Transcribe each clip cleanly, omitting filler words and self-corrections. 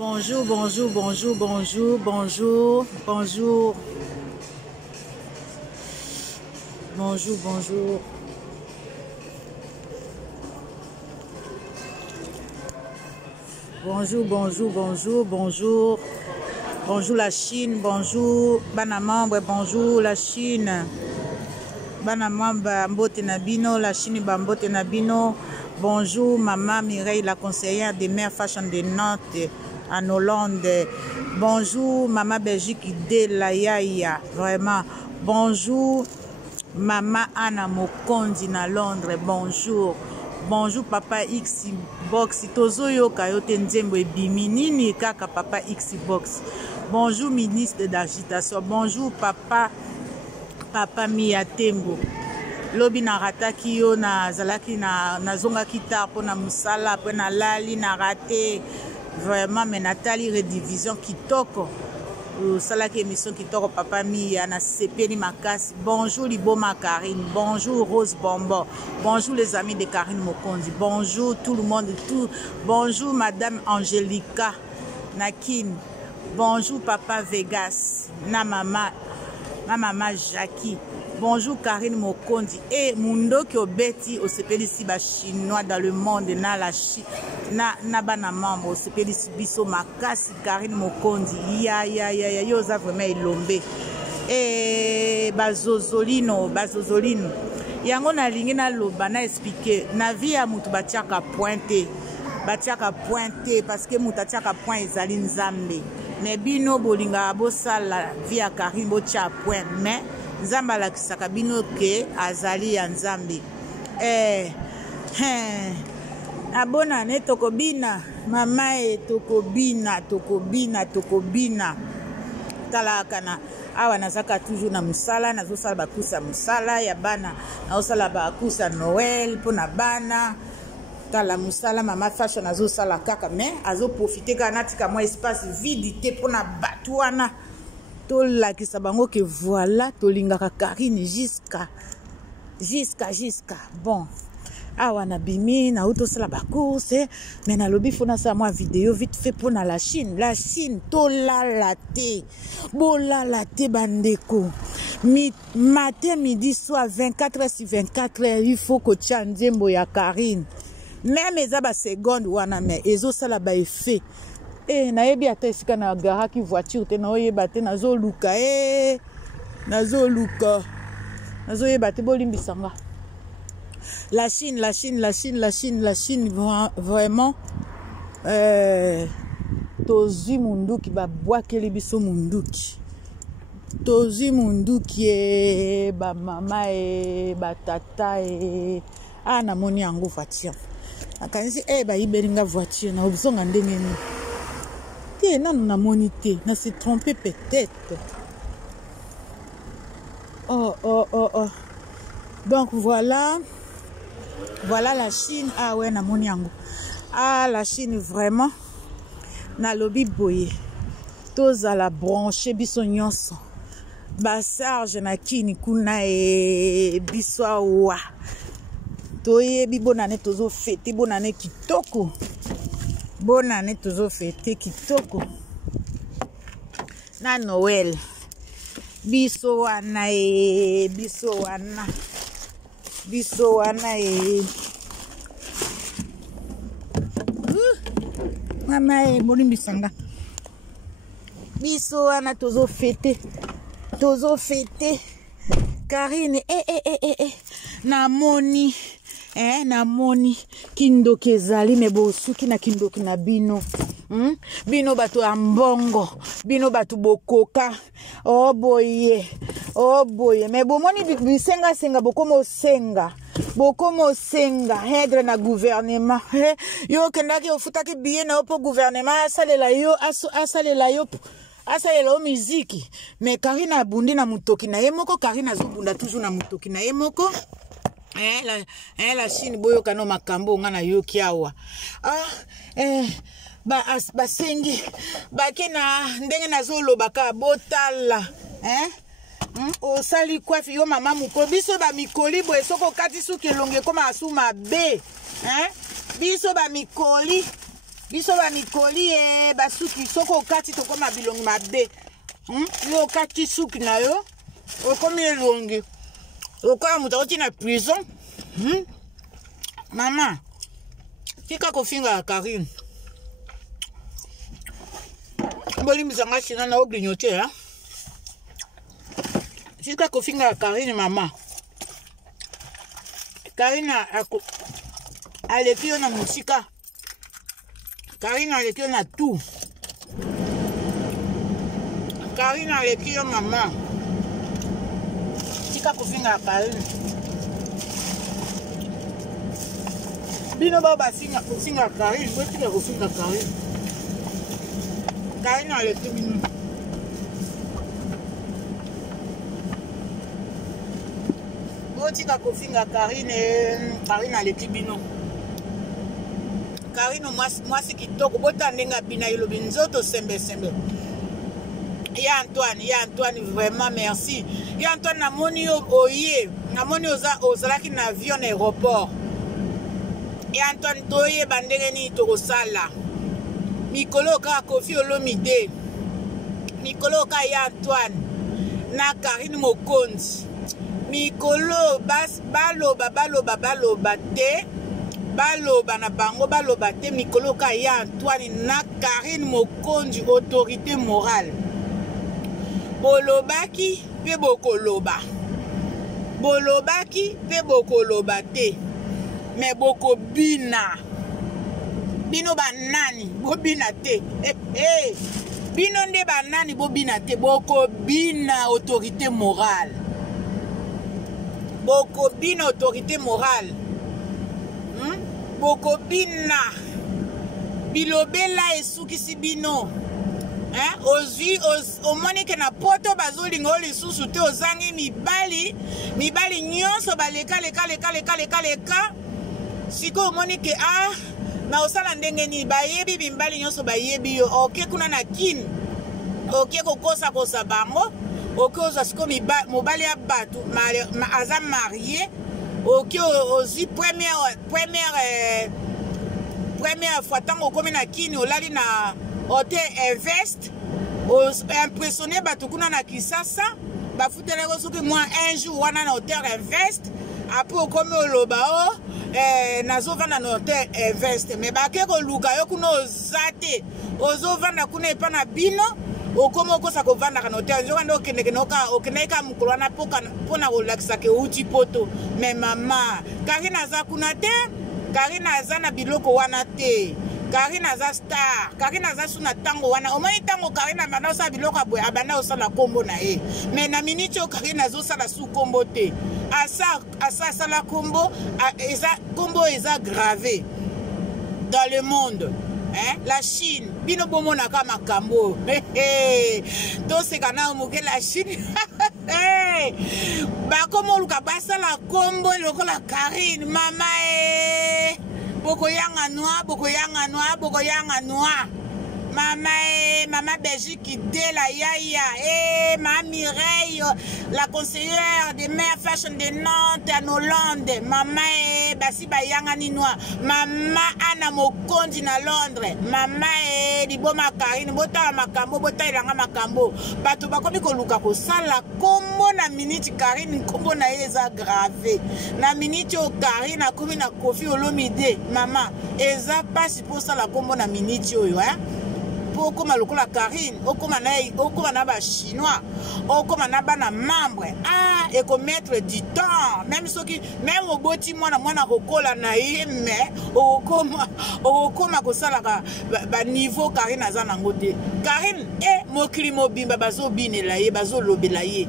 Bonjour, bonjour, bonjour, bonjour, bonjour, bonjour. Bonjour, bonjour. Bonjour, bonjour, bonjour, bonjour. Bonjour la Chine, bonjour Banamambre, bonjour la Chine. Banamamba Mbote Nabino, la Chine Bambote Nabino. Bonjour Maman Mireille, la conseillère des mères fashion de Nantes en Hollande. Bonjour Maman Belgique de la Yaya, vraiment. Bonjour Maman Anna Mokondi na Londres, bonjour. Bonjour Papa Xbox, tozoyo kayote nzembo ebimi nini kaka Papa Xbox. Bonjour ministre d'agitation, bonjour Papa Miatembo. Lobi na rataki yo na zalaki na zonga kita po na musala po na lali na rate vraiment mais Nathalie redivision kitoko salaki émission kitoko Papa Mia na sepeli makasi. Bonjour Liboma Karine, bonjour Rose Bombo, bonjour les amis de Karine Mokondi, bonjour tout le monde, bonjour Madame Angelica Nakin, bonjour Papa Vegas na Maman Jackie. Bonjour Karine Mokondi. Et mundo ki obeti osepeli si ba chinois dans le monde na la Chine na bana mambo osepeli si biso makasi Karine Mokondi. Ya yo za vraiment ilombe. Et bazozolino. Yango na lingi na loba na expliquer na vie ya mutu batiaka pointe parce que mutu atiaka point ezali nzambe. Mais bino bolinga bosala via Karine botia point mais nzambe alakisaka bino ke azali ya nzambe. Abona ne tokobina mama tokobina talakana awa nazaka toujours na musala nazosala bakusa musala ya bana nazosala bakusa Noël pona bana tala musala mama fashion azosala kaka mais azo profiter ka natika mo espace vide te pona batwana tolakisa bango que voilà tolingaka Karine jusqu'à bon awa na bimi na utosala bacourse mais na lobi fona sa moi vidéo vite fait pour na la Chine tolala te bandeko matin midi soir 24 heures sur 24 heures il faut que tia nzembo ya Karine même eza ba seconde wana mais ezosala ba effet. Nayebi ata esika na garaki voiture te naoyeba te nazoluka nazoyeba te bolimbisanga. La Chine vraiment tozwi munduki babwakeli biso munduki ba mama batata namoni yango voiture akanisi bayibelinga voiture na obzonga ndenge nini non, on a monité, on s'est trompé peut-être. Oh. Donc voilà la Chine. Ah ouais, na moniango. Ah la Chine vraiment. Na lobby boye. Tous à la branche biso nyonso. Basarge na kini kuna biswa wa. Toye bi bonane tozo fete bonane kitoko. Bonne année toujours fêté kitoko na Noël biso wana mama bolimbisanga biso wana tozo fêté Karine namoni kindoki ezali me bosuki na kindoki na bino bino bato ya mbongo bino bato bokoka boye me bomoni bisenga bokomo senga aide na gouvernement yo kendaki ofutaki biye na opo gouvernement asalela yo miziki me Karine abundi na mutoki na ye moko Karine azobunda toujours na mutoki na ye moko. La Chine boyo kano makambo ngana yoki awa basengi bakena ndenge nazolobaka botala osali kwafi yo mama muko biso ba mikoli boye soko kati suki elonge koma asuma be biso ba mikoli biso ba mikoli basuki soko okati tokoma bilongi mabe yo okati suki na yo okomi elongi okoya moto oti na prison mama tika kofinga Karine bolimbisanga sina na oglignote tika kofinga Karine mama Karine aleki yo na musika Karine aleki yo na tout Karine aleki yo mama tika kofinga Karine bino ba basinga kofinga Karine botika kofinga Karine Karine aleki bino botika kofinga Karine aleki bino Karine mwasi kitoko botandenga bina ilobi nzoto sembe ya Antoine vraiment merci ya Antoine namoni oye namoni ozalaki na avion aéroport ya Antoine toye bandenge ni tokosala mikolo ka Kofi Olomide mikolo ka ya Antoine na Karine Mokonzi mikolo baloba te baloba na bango baloba te mikolo ka ya Antoine na Karine Mokonzi autorité morale bolobaki pe bokoloba bolobaki pe bokoloba te me bokobina bino banani bobina te bino nde banani bobina te bokobina autorité morale bokobina autorité morale bokobina bilobela esukisi bino omoni ke na poto bazolinga lisusu te ozangi mibali nyonso baleka siko omoni ke na osala ndenge nini bayebi bimbali nyonso bayebi yo oke kuna na kini oke kokosa bango oke ozwa siko mobali ya bato aza marie oke ozwi première fois ntango okomi na kini olali na hotel Invest impressionné bato kuna na Kisasa bafuteleko soki mwa un jour wana na hotel Invest apres okomi oloba nazovanda na hotel Invest me bake koluka yo kuna oza te ozovanda kuna epa na bino okomi okosa kovandaka na hotel nzoka nde okendeka mokolo wana mpona kolakisaka euti poto me mama Karine aza kuna te Karine aza na biloko wana te Karine aza star Karine aza suna tango wana omoni tango Karine abanda osala biloko aboye abanda osala kombo na ye me na miniti oyo Karine azosala su kombo te asala kombo kombo eza gravé dans le monde la Chine bino bomonaka makambo toseka na moke la Chine bakoma oluka basala kombo lokola Karine mama bokoyanga noa mama Belgique de la yaya mama Mireille la conseillère de maire fashion de Nantes en Hollande mama basi bayanga ni noa mama Anna Mokonzi na Londres mama liboma Karine botala makambo botailanga makambo bato bakomi koluka kosala kombo na minute Karine kombo na eza grave na minute o Karine akomi na Kofi Olomide mama eza pasi posala kombo na minute oyo okoma lokola Karine okoma na ba chinois okoma na bana membre ekomettre du temps même oboti mwana kokola na ye mais okoma kosalaka ba niveau Karine aza nango te Karine mokili mobimba bazobinela ye bazolobela ye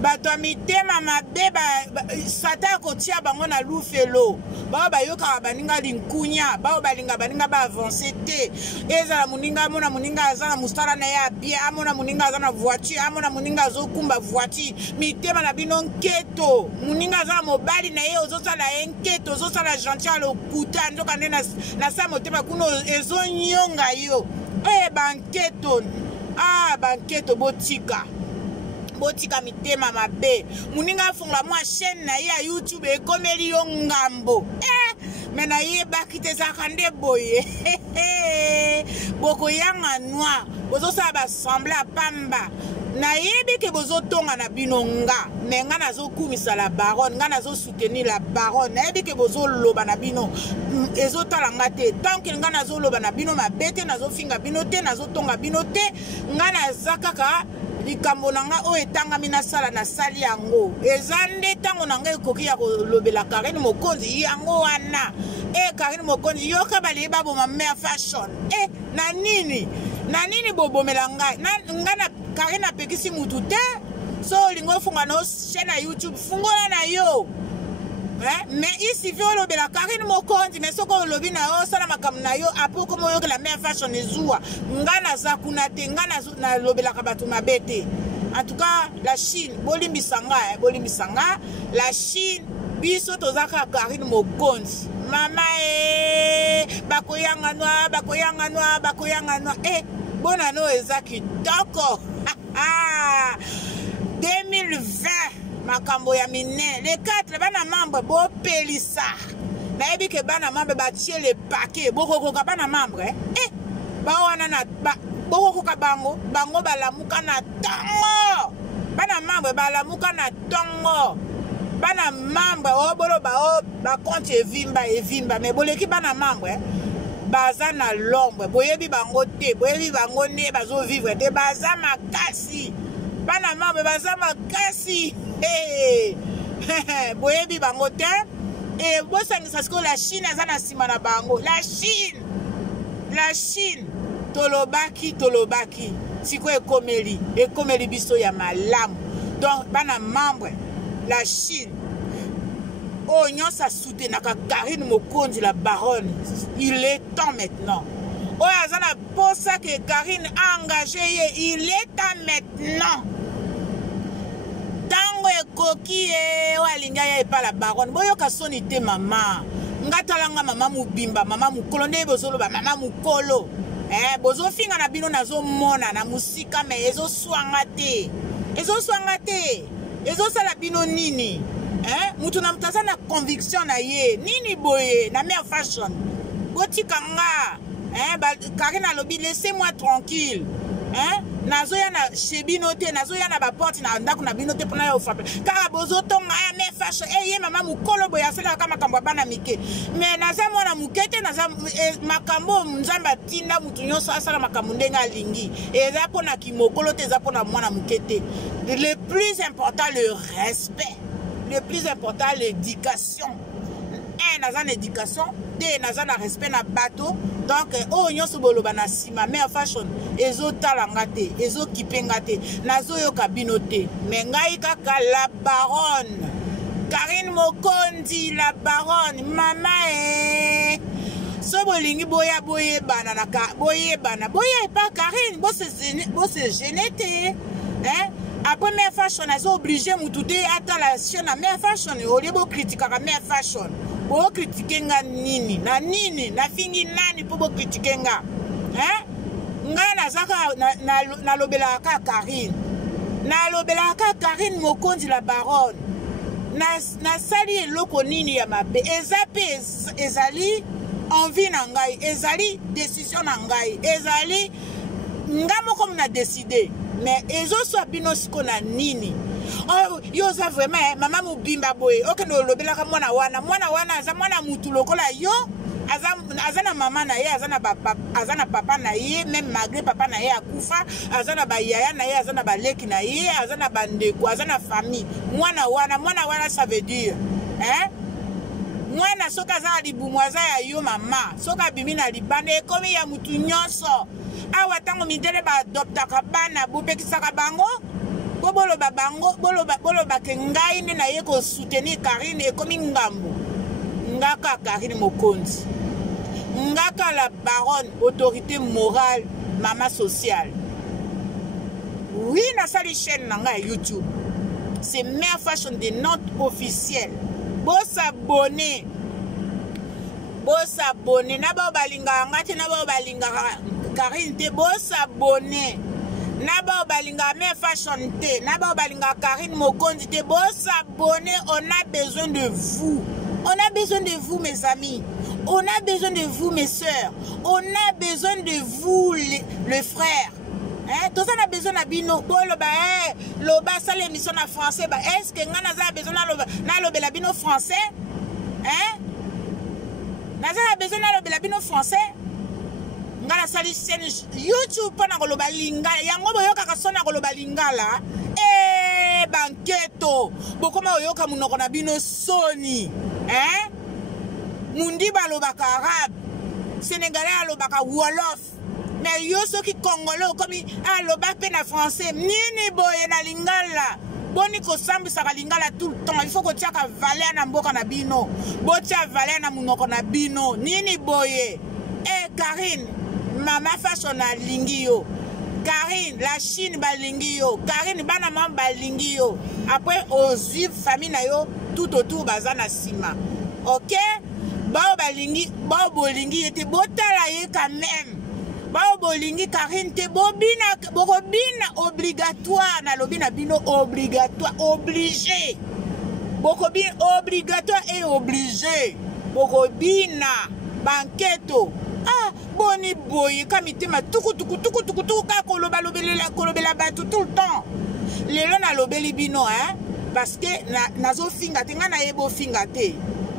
bato mitema mabe sata kotia bango na lufelo bao bayoka baninga linkunya bao baninga ba avancer te ezala muninga mona muninga azana mustara na ya bien amona muninga azana voiture amona muninga azokumba voiture mitema na bino nketo muninga azana mobali na ye ozosala enketo ozosala gentil lokuta ndoka nde na sa motema kuno ezonyonga yo banketo banketo botika mitema mabe muninga funga mwa chaîne na ya YouTube ekomeli yo ngambo mais na yebaki te zakande boye bokoyanga noir bozosala basembla pamba nayebi ke bozotonga na bino nga me nga nazokumisa la baronne nga nazosoutenir la baronne nayebi ke bozoloba na bino ezotala nga te tant ke nga nazoloba na bino mabe te nazofinga bino te nazotonga bino te nga naza kaka likambo na nga oyo etangami nasala nasali yango eza nde ntango na nga ekoki ya kolobela Karine Mokonzi yango wana Karine Mokonzi yoka bale baboma mère fashion na nini bobomela ngai nga na Karine apekisi mutu te so olingo funga na chaîne na YouTube fungola na yo mais ici vient olobela Karine Mokonzi mais soko olobi na yo sala makambo na yo apo komo yo la mère fashion ezua nga naza kuna te nga na lobelaka bato mabe te. En tout cas la Chine bolimbisanga la Chine biso tozaka Karine Mokonzi mama bakoyanga noa bona no eza kitoko 2020 makambo ya mine les 4 bana membre bo pelisa na yebi ke bana membre batie le paquet bokokoka bana membre ba wana na bokokoka bango balamuka na tongo bana membre balamuka na tongo bana membre obolo ba compte evimba mais boleki bana membre baza na l'ombre boyebi bango te boyebi bango ne bazo vivre te baza makasi bana membre baza makasi boyebi bango te bosangisa siko la Chine aza na nsima na bango la Chine tolobaki siko ekomeli biso ya malamu donc bana membre la Chine oh nyonso asoutenaka Karine Mokonzi la baronne il est temps maintenant oh azana posa que Karine a engagé il est temps maintenant tango ekoki walinga ya epa la baronne boyoka soni te mama ngatalanga mama mubimba mama mukolo nde bozoloba mama mukolo bozofinga na bino nazomona na musika me ezoswanga te ezosala bino nini mutu na mutaza na conviction na ye nini boye na mère fashion botika nga Karine alobi laissez-moi tranquille nazoya na shebino te nazoya na ba porte na ndako na bino te pona yo frappe kaka bozotonga ya mère fashion ye mama mukolo boye asala kama makambo bana mike mais naza mwana mukete naza makambo nzamba tinda mutu nyonso asala makambo ndenga alingi eza pona kimokolo te eza pona mwana mukete le plus important le respect le plus important l'éducation naza na éducation te naza na respect na bato donc oyo nyonso boloba na nsima mère fashion ezotalanga te ezokipenga te nazoyoka bino te me ngai kaka la baronne Karine Mokonzi la baronne mama so bolingi boyebana epa Karine bose gêné te après mère fashion azo obligé mutu te ata la chaîne na mère fashion olie bo critikaka mère fashion bo critiquer nga nini na fingi nani po bo critiquer nga nga nazaka na lobelaka Karine Mokonzi la baronne na sali eloko nini ya mabe ezape ezali envie na ngai ezali décision na ngai ezali nga moko mna décider mais ezoswa bino siko na nini oh yo za vraiment mama mubimba boye okende olobelaka mwana wana aza mwana mutu lokola yo azana mama na ye azana papa na ye même malgré papa na ye akufa azana ba yaya na ye azana baleki na ye azana bandeko azana famille mwana wana ça veut dire mwana soka za libumwaza ya yo mama soka bimi na libanda ekomi ya mutu nyonso awa tango midele ba adoptaka bana bopekisaka bango boloba bango boloba ke ngai nde na ye ko soutenir Karine ekomi ngambo ngaka Karine Mokonzi ngaka la baronne autorité morale mama sociale oui na sali chaîne na nga YouTube c'est mère fashion de note officielle bosabonner na ba balinga ngati na ba balinga Karine te bosabonner na ba balinga mère fashion te na ba balinga Karine Mokonzi te bosabonner on a besoin de vous mes amis On a besoin de vous, mes sœurs. On a besoin de vous, le frère. Hein? Tout ça, on a besoin de bino. Bon, loba, ça l'émission en français. Est-ce que nous avons besoin de la bino français? Hein? Nous avons besoin de la bino français? Ngala sali sen YouTube pana koloba lingala yango boyoka kasona koloba lingala banketo bokoma oyoka munoko na bino soni mundi balobaka arabe sénégalais alobaka wolof mais yo soki congolais komi aloba pe na français nini boye na lingala boni ko sambisa ka lingala tout le temps il faut ko tiaka valeur na mboka na bino botia valeur na munoko na bino nini boye Karine Mama fashion a lingio. Karine, la Chine balingio. Karine, bana mam balingio. Après, aux juifs, famille na yo, tout autour, bazana sima. Ok? Bao balingi, bao bolingi, était botala ye quand même. Bao bolingi, Karine, te bobina, obligatoire, na lobina bino obligatoire, obligé. Bokobin obligatoire et obligé. Bokobina, banketo. Ah, boni boy, kamitema tuku ka kolobela batu tout le temps. Lelo na lobeli bino parce que nazo finga te nga na yebo finga te.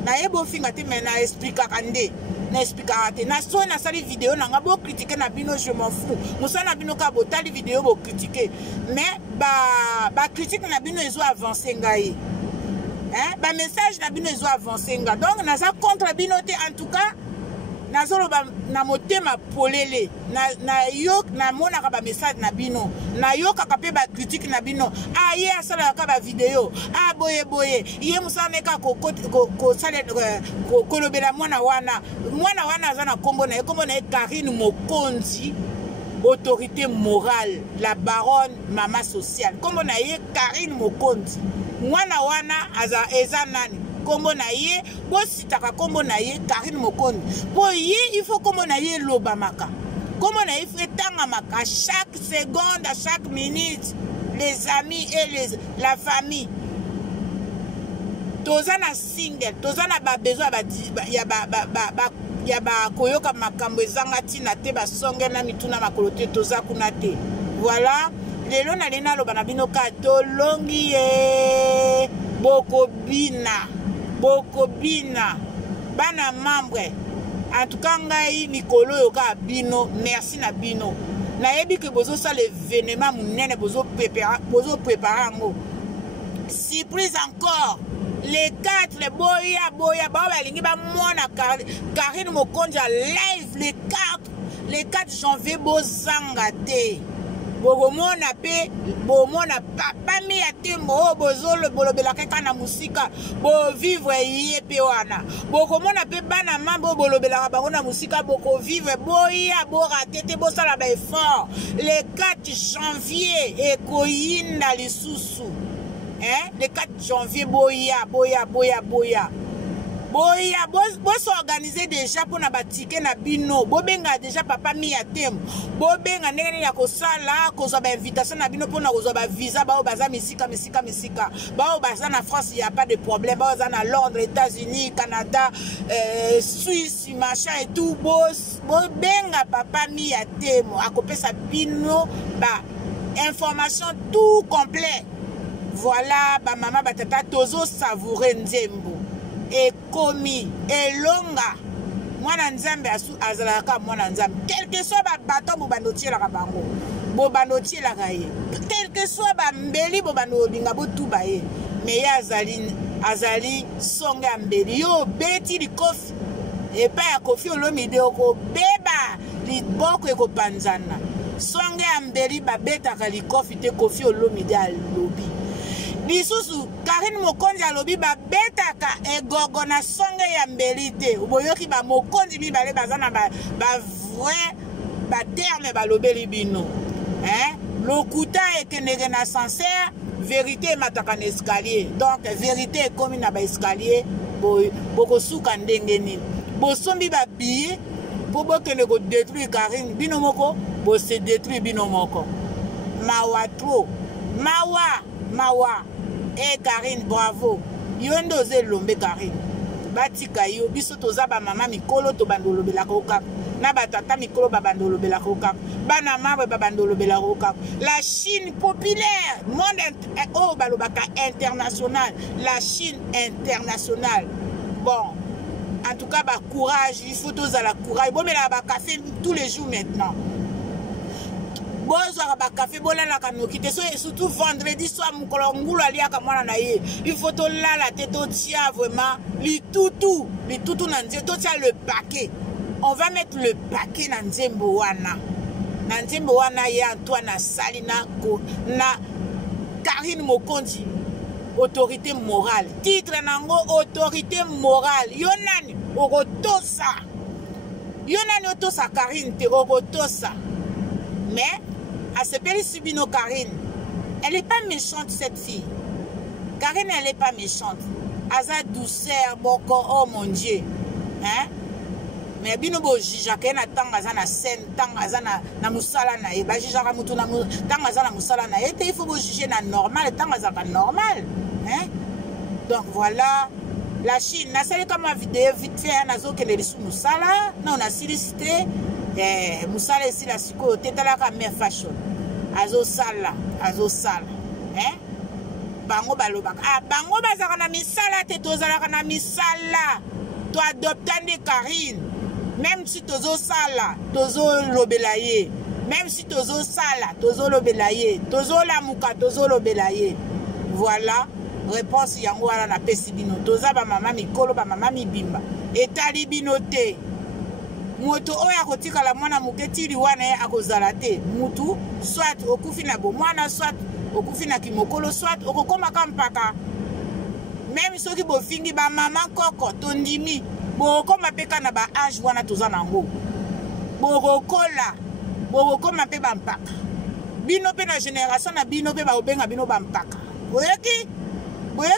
Na yebo finga te mais na explica kande. Na explica te. Na so na sali vidéo na nga bo critiquer na bino je m'en fous. Musa na bino ka botali vidéo bo critiquer. Mais ba critique na bino ezo avancer ngai. Ba message na bino ezo avancer nga. Donc na za contre bino te en tout cas. Nazolo na motema polele na yo na mona ka ba message na bino na yo ka pe ba critique na bino ye asala ka ba vidéo boye ye musane ka ko sale ko kolobela mwana wana za na kombo na Karine Mokonzi autorité morale la baronne mama sociale kombo na ye Karine Mokonzi mwana wana eza nani kombo na ye bositaka kombo na ye Karine Mokonzi po ye il faut kombo na ye lobamaka kombo na ye fait tangamaka à chaque seconde à chaque minute les amis et la famille tozana single tozana ba besoin ya ba koyoka makambo ezanga tina te basonge na mituna makolote toza kuna te voilà lelo na lena loba na bino ka tolongi ye Bokobina bana membre en tout cas ngai mikolo yoka bino merci na bino na yebi ke bozo sa l'événement munene bozo préparer ngo surprise encore les 4 boya ba balingi ba mona Karine Mokonzi live les 4 janvier bozanga te bomona papa mi ya tembo bozolo bolobela kaka na musika bo vivre ye pe wana bokomona pe bana mambo bolobela bango na musika boko vivre boya bo ratete bo sala ba effort le 4 janvier ekoyinda lisusu le 4 janvier boya s'organiser déjà pour na batike na bino bobenga déjà papa mi ya tembo bobenga ndenge ya kosala kozwa ba invitation na bino pour na kozwa ba visa bao baza misika bao baza na France il y a pas de problème bao baza na Londres États-Unis Canada Suisse machin et tout bobenga papa mi ya tembo akopesa bino ba information tout complet voilà ba mama batata tozo savourer nzembo ekomi elonga mwana nzambe azalaka mwana nzambe quel que soit ba bato bobanotielaka bango bobanotielaka ye quel que soit ba mbeli bobanobinga botuba ye me ye azali songe ya mbeli yo beti likofi epai ya Kofi Olomide okobeba liboko ekopanzana songe ya mbeli babetaka likofi te Kofi Olomide alobi lisusu Karine Mokonzi alobi babetaka egogo na songe ya mbeli te boyoki ba mokonzi mibale bazana ba vrai ba terme balobeli bino lokuta ekendeke na sincère vérité mataka na escalier donc vérité ekomi na ba escalier bokosuka ndenge nini bosombi ba billet po bokende ko détruire Karine bino moko bo se détruire bino moko mawa trop mawa Karine bravo yondo ze lombe Karine batika yo biso toza ba mama mikolo to bandolo belaka okaka na batata mikolo ba bandolo belaka okaka bana mabe ba bandolo belaka okaka. La Chine populaire monde oh balobaka international, la Chine internationale. Bon, en tout cas, bah, courage, il faut tous à la courage. Bon, mais là, bah, café tous les jours maintenant. Bon, ça va café, bon, là, la canokite, surtout vendredi soir, mon colongoula, il faut tout là, la tête au tia, vraiment, les toutous, tout ça, le paquet. On va mettre le paquet dans Nzemboana. Dans Nzemboana, il y a Antoine Salina, na Karine Mokondi. Autorité morale. Titre nango autorité morale. Yonani ogotosa. Yonani otosa Karine te ogotosa. Mais à ce pays Subino Karine, elle n'est pas méchante cette fille. Karine elle n'est pas méchante. Aza douceur boko oh mon Dieu. Hein? Mais bino bo jija kena tanga za na scène tanga za na musala na e ba jija ka mutu na tanga za na musala na e te il faut bo juger na normal tanga za ka normal hein. Donc voilà la Chine na sali comme vidéo vite fait nazo kele lisu musala na on a silicité musala ici la siko tetala ka me fashion azo sala hein bango balobaka ah bango bazaka na misala te tozala na misala to adoptande Karine. Même si tozo sala, tozo lobelaye. Même si tozo sala, tozo lobelaye. Tozo la muka, tozo lobelaye. Voilà. Réponse yango wala na pesi bino. Toza ba mama mikolo, ba mama mibimba. Etali bino te. Moto oya kotika la mwana muketiri wana ya akozala te. Mutu, soit okufi na bomwana, soit okufi na kimokolo, soit okokoma kampaka. Même ceux qui bofingi ba mama koko, tondimi. Boko mapeka na ba âge wana toza nango. Boko kola. Boko mape ba mpaka. Bino pe na génération na bino pe ba obenga bino ba mpaka. Boyoki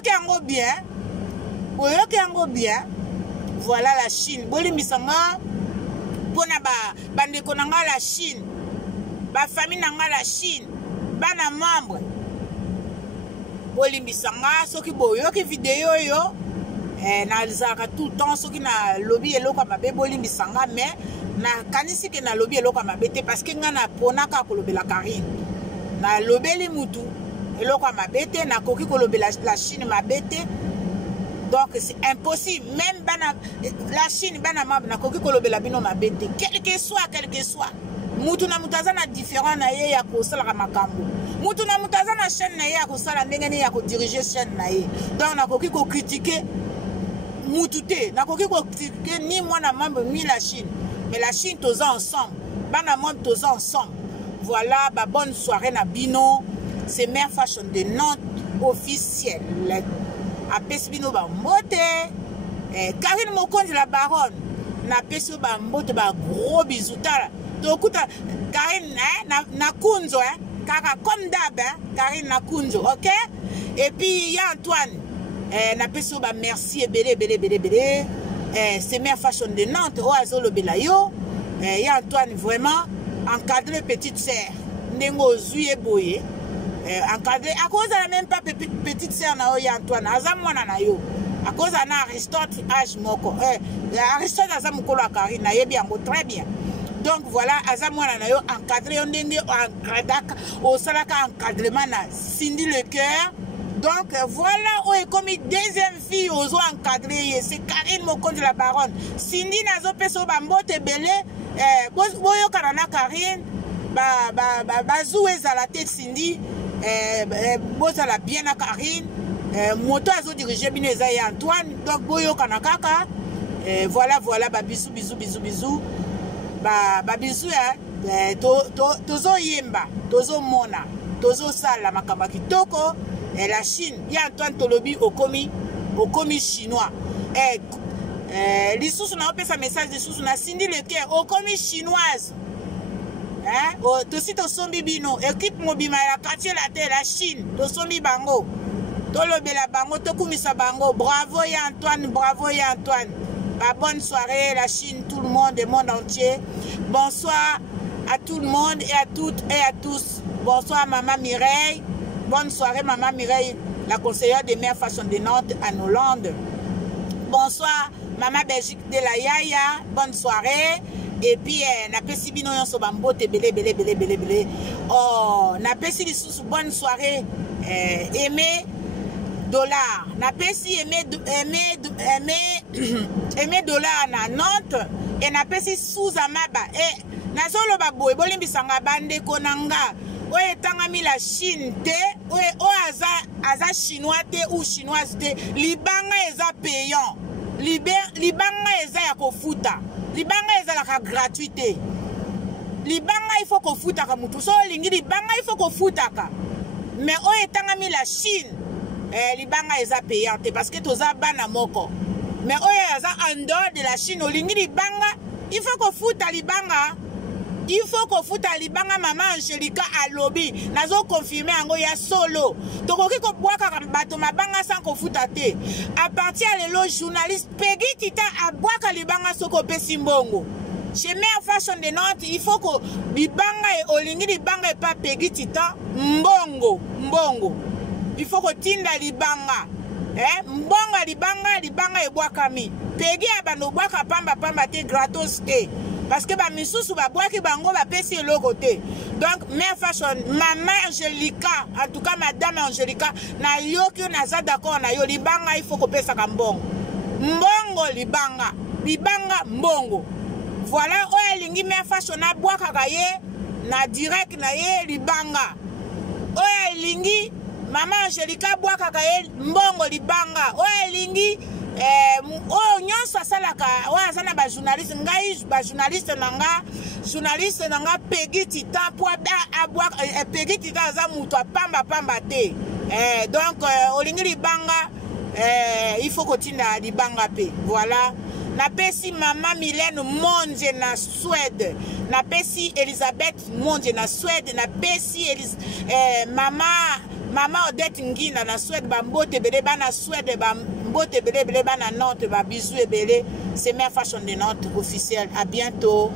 yango bien. Boyoki yango bien. Voilà la Chine. Boli misanga pona ba bandeko nanga la Chine. Ba famille nanga la Chine. Bana membre. Boli misanga soki boyoki vidéo yo. Na lizaka tout le temps soki na lobby eloko mabe boli misanga mais na kanisi ke na lobby eloko mabe te parce que nga na ponaka kolobela Karine na lobeli mutu eloko mabe te na koki kolobela la Chine mabe te. Donc c'est impossible même bana la Chine bana mab na koki kolobela bino mabe te quel que soit mutu na mutaza na différent na ye ya kosala makambo mutu na mutaza na chaîne na ye ya kosala ndenge ne ya ko diriger chaîne na ye. Donc na koki ko critiquer Moutouté, n'a pas critiqué ni moi na membre ni la Chine, mais la Chine tous ensemble, bana membre tous ensemble. Voilà, bah bonne soirée na bino, c'est Mère Fashion de Nantes officielle. A Pesbino ba mote, Karine Mokondi la baronne, na Pesbino ba mote ba gros bisous tala. Donc Karine na kunzo kaka comme d'hab Karine na kunzo, ok? Et puis il y a Antoine. Na peso ba merci et belé c'est Mère Fashion de Nantes o azolo belayo ya Antoine vraiment encadré petite sœur ndengo zuye boye encadré à cause de même pas petite sœur na o ya Antoine azamwana na yo à cause na Aristote âge moko Aristote azamukolo Karine na yebi yango très bien. Donc voilà azamwana na yo encadré ndenge encadaka au salaka encadrement na Cindy le cœur. Donc voilà où est comme deuxième fille aux encadré, c'est Karine Mokondi la baronne. Cindy nazo peso bambote belé, boyo karana Karine, bazoué à la tête Cindy, boza la bien à Karine, moto azo dirigé bineza et Antoine, donc boyo kanakaka, voilà bisous, bisous tozo yemba, tozo mona, tozo sala makamba kitoko. Et la Chine, il y a Antoine Tolobi au commis chinois. Les sous n'a pas sa message de sous n'a Cindy le cœur au commis chinoise. Hein? Tout si to sombi bino équipe mobima la quartier la terre la Chine to sombi bango. Tolobi la bango to kumisa bango. Bravo ya Antoine. Bonne soirée la Chine, tout le monde entier. Bonsoir à tout le monde et à toutes et à tous. Bonsoir maman Mireille. Bonne soirée, maman Mireille, la conseillère des Mères Fashion de Nantes en Hollande. bonsoir Maman Belgique de la Yaya, bonne soirée. Et puis na pesi bino yon so bambote belé. Oh, na pesi lisusu bonne soirée. Aimé dollar. Na pesi aimé dollar na Nantes et na pesi sous amaba. Et na solo baboy bolimbisanga bande konanga. Oye tangami la Chine te, oye aza chinois te ou chinoise te, libanga eza payant. Libanga eza ya kofuta. Libanga eza la gratuité. Libanga il faut kofuta ka mutu. So lingi libanga il faut kofuta ka. Mais oye tangami la Chine, libanga eza payant te parce que toza bana moko. Mais oye aza en dehors de la Chine, lingi libanga, il faut kofuta libanga. Il faut qu'on foute à libanga maman Angelica à lobby. Nazo confirmé ango ya solo. Tokoki ko boaka bato mabanga sans qu'on foute à te. À partir de lo journaliste Peggy Tita a boaka libanga soko pesi mbongo. Chez Mère Fashion de Nantes, il faut que libanga et olingi libanga et pas Peggy Tita mbongo. Il faut que tinda libanga. Mbonga libanga e boaka mi. Peggy abano boaka pamba te gratos te. Parce que misusu ba boaki bango ba pesi le côté. Donc Mère Fashion, maman Angelica, en tout cas madame Angelica, na yo ki na za d'accord na yo libanga il faut ko pesa ka mbongo. Mbongo libanga mbongo. Voilà oya lingi Mère Fashion na boaka ka ye na direct na ye libanga. Oya lingi maman Angelica boaka ka ye mbongo libanga. Oya lingi oh nyonso asalaka oyo aza na bajournaliste ngai bajournaliste nanga Peggy Tita po abwaka Peggy Tita aza mutu apamba te donc olingi libanga il faut kotinda libanga pe voilà. Napesi mama Mylène Monje na Suède, napesi Elisabeth Monje na Suède, napesi mama Odette Ngina na Suède, bambote belé bana Suède, bambote belé bana Nantes, ba bisou ebele. C'est Mère Fashion de Nantes officiel. À bientôt.